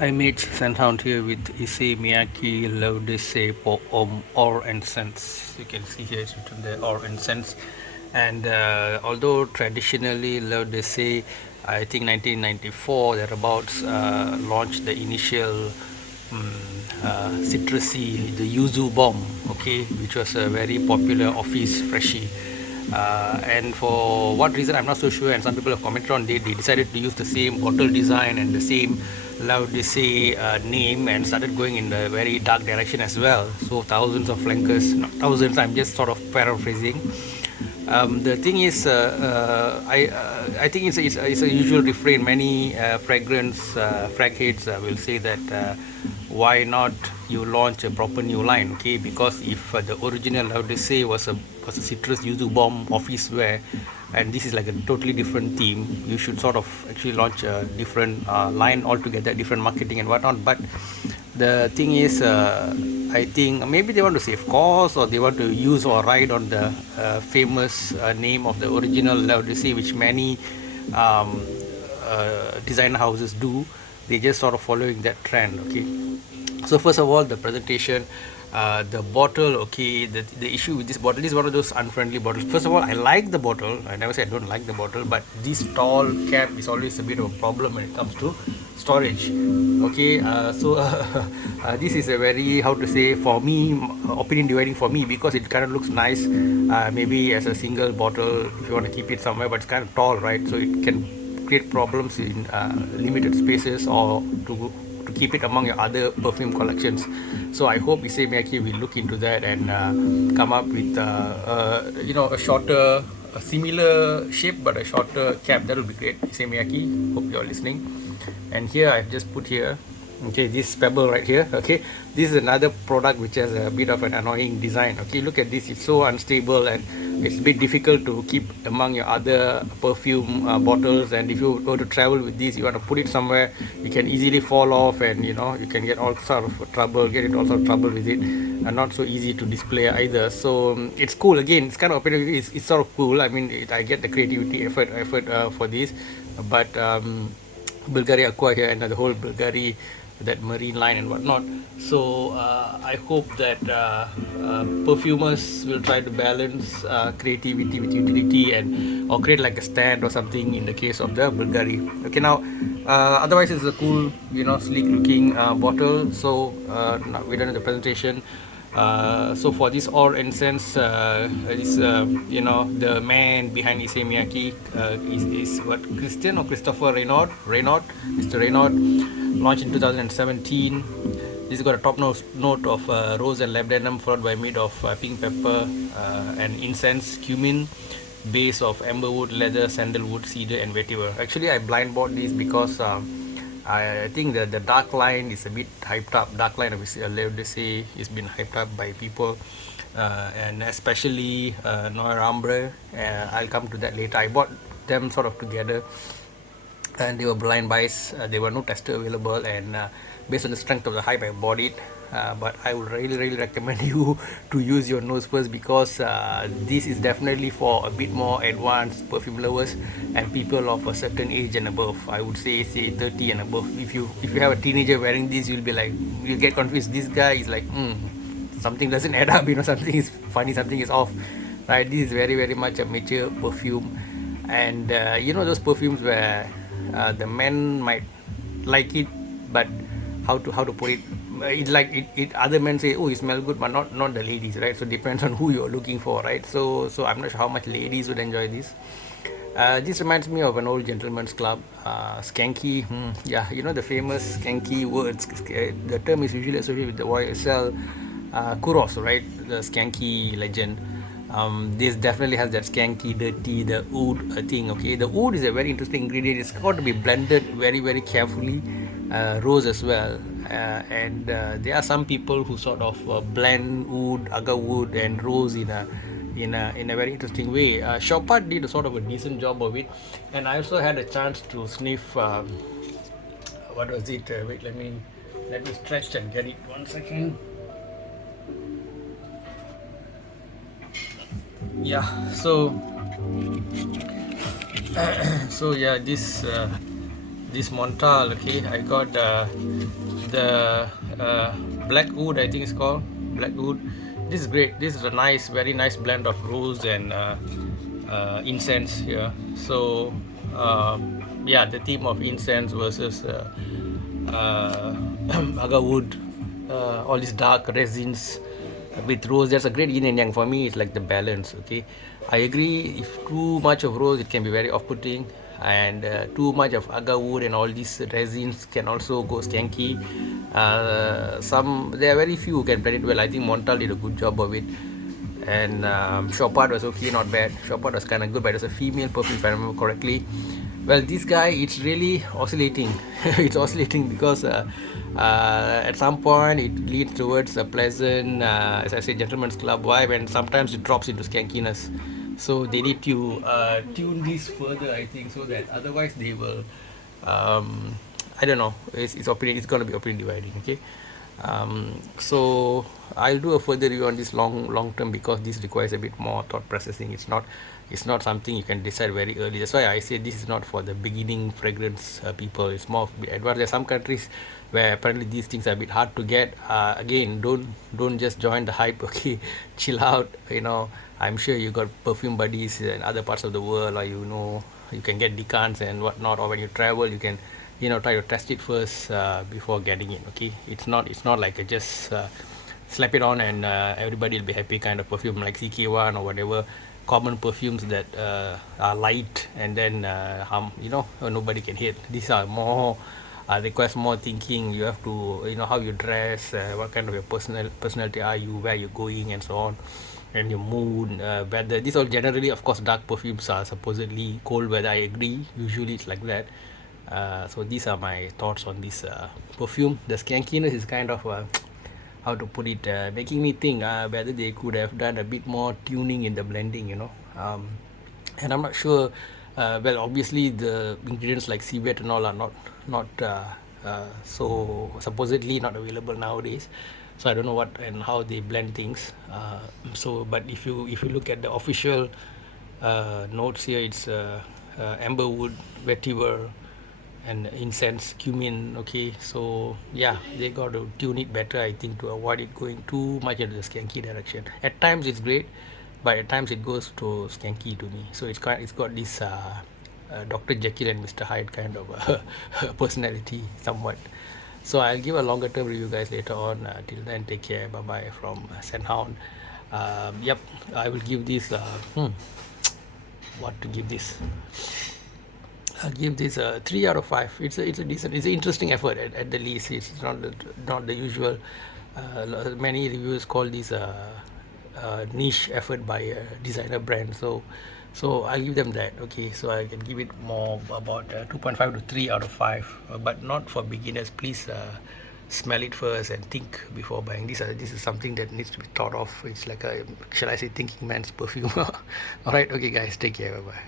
I made scenthound here with Issey Miyake Love They Say or Encens. You can see here it's written there or Encens. And although traditionally Love They Say, I think 1994 thereabouts launched the initial citrusy, the yuzu bomb, okay, which was a very popular office freshie. And for what reason I'm not so sure, and some people have commented on, they decided to use the same bottle design and the same loud they say name, and started going in the very dark direction as well. So thousands of flankers, not thousands, I'm just sort of paraphrasing. The thing is, I think it's a usual refrain. Many fragrance frag heads will say that why not you launch a proper new line, okay? Because if the original, how they say, was a citrus yuzu bomb office wear, and this is like a totally different theme, you should sort of actually launch a different line altogether, different marketing and whatnot. But the thing is, I think maybe they want to save cost, or they want to use or ride on the famous name of the original Laodicea, which many design houses do. They just sort of following that trend, okay? So first of all, the presentation, the bottle, okay, the issue with this bottle is one of those unfriendly bottles. First of all, I like the bottle. I never say I don't like the bottle, but this tall cap is always a bit of a problem when it comes to storage, okay? This is a very, how to say, for me, opinion dividing for me, because it kind of looks nice, maybe as a single bottle if you want to keep it somewhere, but it's kind of tall, right? So it can create problems in limited spaces, or to keep it among your other perfume collections. So I hope Issey Miyake will look into that and come up with a shorter, a similar shape but a shorter cap. That will be great. Issey Miyake, hope you are listening. And here I've just put here, okay, this pebble right here, okay, this is another product which has a bit of an annoying design, okay. Look at this, it's so unstable and it's a bit difficult to keep among your other perfume bottles. And if you go to travel with this, you want to put it somewhere, you can easily fall off, and you can get all sort of trouble, with it, and not so easy to display either. So it's cool. Again, it's kind of it's sort of cool. I mean, I get the creativity effort for this, but Bulgari Aqua here and the whole Bulgari, that marine line and whatnot. So I hope that perfumers will try to balance creativity with utility, and or create like a stand or something in the case of the Bulgari. Okay, now otherwise it's a cool, sleek looking bottle. So now we're done with the presentation. So for this all incense, the man behind Issey Miyake is what, Christian or Christopher Renaud, Mr. Renaud, launched in 2017. This got a top note of rose and labdanum, followed by mid of pink pepper and incense, cumin, base of amberwood, leather, sandalwood, cedar, and vetiver. Actually, I blind bought these because I think that the dark line is a bit hyped up. Dark line, obviously, they say, is been hyped up by people, and especially Noir Ambre. I'll come to that later. I bought them sort of together, and they were blind buys. There were no tester available, and based on the strength of the hype, I bought it. But I would really recommend you to use your nose first, because this is definitely for a bit more advanced perfume lovers and people of a certain age and above. I would say 30 and above. If you have a teenager wearing this, you'll be like, you'll get confused. This guy is like, something doesn't add up, something is funny, something is off, right? This is very much a mature perfume, and those perfumes where the men might like it, but how to put it, other men say, oh, you smell good, but not the ladies, right? So depends on who you're looking for, right? So I'm not sure how much ladies would enjoy this. This reminds me of an old gentleman's club, skanky. Yeah, the famous skanky words. The term is usually associated with the YSL Kuros, right? The skanky legend. This definitely has that skanky, dirty, the oud thing, okay? The oud is a very interesting ingredient. It's got to be blended very carefully. Rose as well, and there are some people who sort of blend oud, agar wood, and rose in a very interesting way. Chopard did a sort of a decent job of it, and I also had a chance to sniff. What was it? Wait, let me stretch and get it. 1 second. Yeah. So yeah, this this Montal. Okay, I got the black wood, I think it's called black wood. This is great. This is a nice, very nice blend of rose and incense here. So yeah, the theme of incense versus agar wood, all these dark resins with rose. There's a great yin and yang. For me, it's like the balance. Okay, I agree, if too much of rose, it can be very off-putting, and too much of agar wood and all these resins can also go skanky. There are very few who can blend it well. I think Montal did a good job of it, and Chopard was okay, not bad. Chopard was kind of good, but it was a female perfume if I remember correctly. Well, this guy, it's really oscillating. It's oscillating because at some point it leads towards a pleasant, as I say, gentleman's club vibe, and sometimes it drops into skankiness. So they need to tune this further, I think, so that otherwise they will. I don't know. It's going to be opinion dividing. Okay. So I'll do a further review on this long term, because this requires a bit more thought processing. It's not something you can decide very early. That's why I say this is not for the beginning fragrance people. It's more advanced. There are some countries where apparently these things are a bit hard to get. Again, don't just join the hype. Okay, chill out. I'm sure you got perfume buddies in other parts of the world, or you can get decants and whatnot, or when you travel you can try to test it first before getting it. Okay, it's not like just slap it on and everybody will be happy kind of perfume, like CK1 or whatever common perfumes that are light and then nobody can hit. These are more requires more thinking. You have to how you dress, what kind of your personality are you, where you're going, and so on, and your mood, weather. These all generally, of course, dark perfumes are supposedly cold weather. I agree, usually it's like that. So these are my thoughts on this perfume. The skankiness is kind of how to put it, making me think whether they could have done a bit more tuning in the blending, and I'm not sure. Well, obviously the ingredients like civet and all are not so supposedly not available nowadays, so I don't know what and how they blend things. But if you look at the official notes here, it's amberwood, vetiver, and incense, cumin. Okay, so yeah, they got to tune it better, I think, to avoid it going too much into the skanky direction. At times it's great, but at times it goes to skanky to me. So it's got this Dr. Jekyll and Mr. Hyde kind of personality somewhat. So I'll give a longer term review, guys, later on. Till then, take care. Bye bye from Scenthound. Yep, I will give this what to give this. I'll give this a 3 out of 5. It's a decent, it's an interesting effort at the least. It's not the usual. Many reviewers call this a niche effort by a designer brand. So I'll give them that. Okay, so I can give it more about 2.5 to 3 out of 5, but not for beginners. Please smell it first and think before buying. This is something that needs to be thought of. It's like a, shall I say, thinking man's perfume. All right, okay guys, take care. Bye bye.